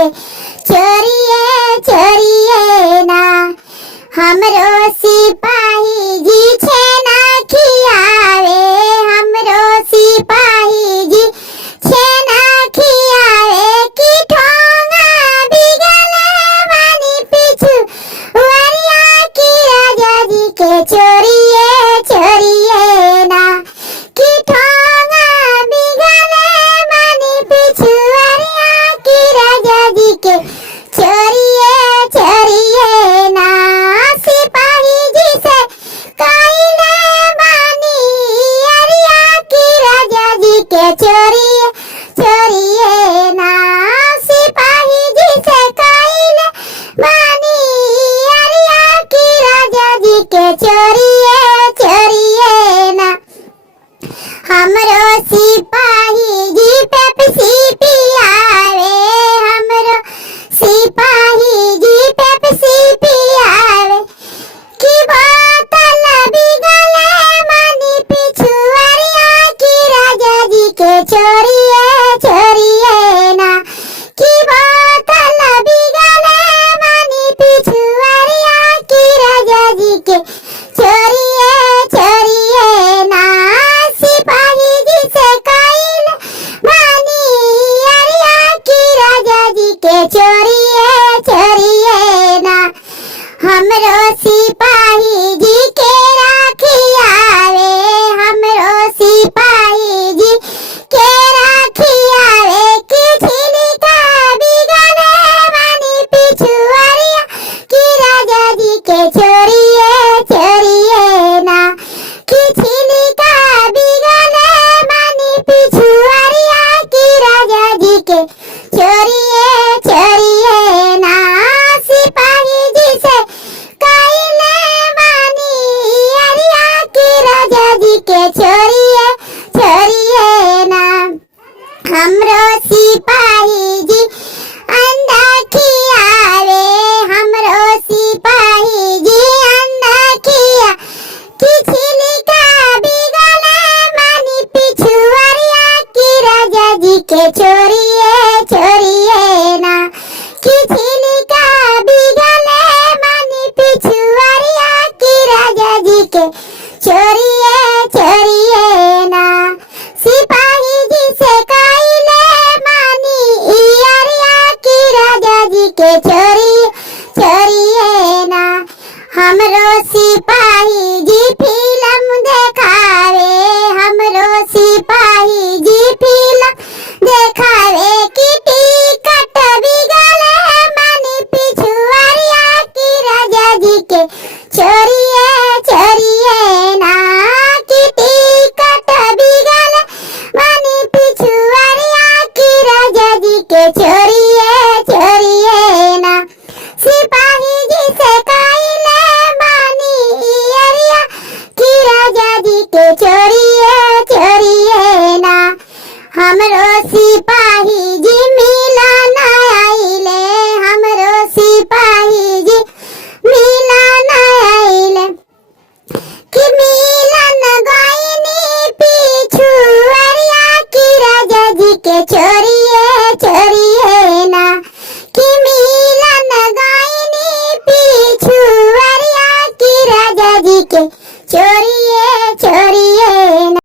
के चोरिए चोरिए ना। हमरो सिपाही जी छेना खियावे, हमरो सिपाही जी छेना खियावे की ठोंगा बिगले वानी पीछू वरिया की राजा जी के चोरिए चोरिए ना। की ठोंगा बिगले वानी पीछू वरिया की राजा जी के चोरिए चोरिए ना। सिपाही जी से काइले बानी अरिया की राजा जी के चोरिए चोरिए ना। सिपाही जी से काइले बानी अरिया की राजा जी के चोरिए चोरिए ना। हमरो सिपाही जी पेप्सी पियावे, हमरो सिपाही जी पेप्सी पियावे की बोतल बिगले मानी पिछुआरिया की राजा जी के चोरिए चोरिए ना। की बोतल बिगले मानी पिछुआरिया की राजा जी के चोरिए चोरिए ना। सिपाही जी से काइल बानी अरिया की राजा जी के चोरिए चोरिए ना। हमरो सिपाही जी के राखियावे, हमरो सिपाही जी के राखियावे की छिलिका बिगले बानी पिछुआरिया की राजा जी के चोरिए चोरिए ना। की छिलिका बिगले बानी पिछुआरिया की राजा जी के चोरिए चोरिए ना। सिपाही जी से काइले बानी अरिया की राजा जी के चोरिए चोरिए ना। हमरो सिपाही जी अंडा खियावे, हमरो सिपाही जी अंडा खिया की छिलिका बिगले मानी पिछुआरिया की राजा जी के चोरिए चोरिए ना। की छिलिका बिगले मानी पिछुआरिया की राजा जी के चोरिए चोरिए ना। सिपाही जी से काइले मानी अरिया की राजा जी के चोरिए चोरिए ना। हमरो सिपाही जी फिल्म देखावे, हमरो सिपाही जी फिल्म देखावे की टिकट बिगले मानी पिछुआरिया की राजा जी के चोरिए चोरिए ना। की टिकट बिगले मानी पिछुआरिया की राजा जी के